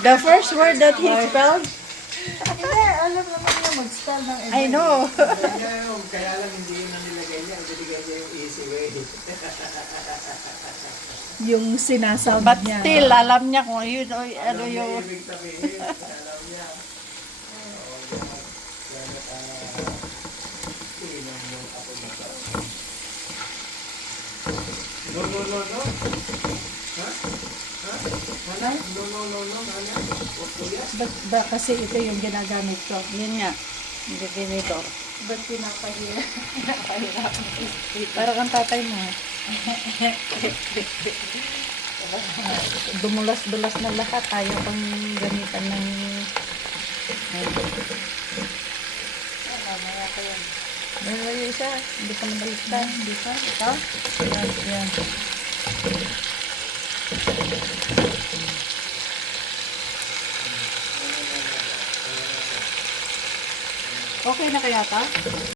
The first word that he spelled, Hindi, alam naman niya mag-spell ng I know. Kaya lang hindi yun ang nilagay niya. Nilagay niya yung easy way. Yung sinasound But niya. still, alam niya kung yun, o, ano Alam niya yung... ibig sabihin. Alam niya. Oo, tinong yung ako na to. No, no, no, no. Ha? Ha? Hana? No, no, no, no. Hana? Huwag ko yan. Ba't ba kasi ito yung ginagamit ko? Yun nga, hindi ganito. Ba't pinapahirap? Para kang tatay mo. Dumulas-dulas na lahat. Ayaw pang gamitan ng... Mamaya ko yan. Meron yung isa, hindi pa nabaliktad. Hindi pa? Ito? Yan, yan. Okay na kaya ta?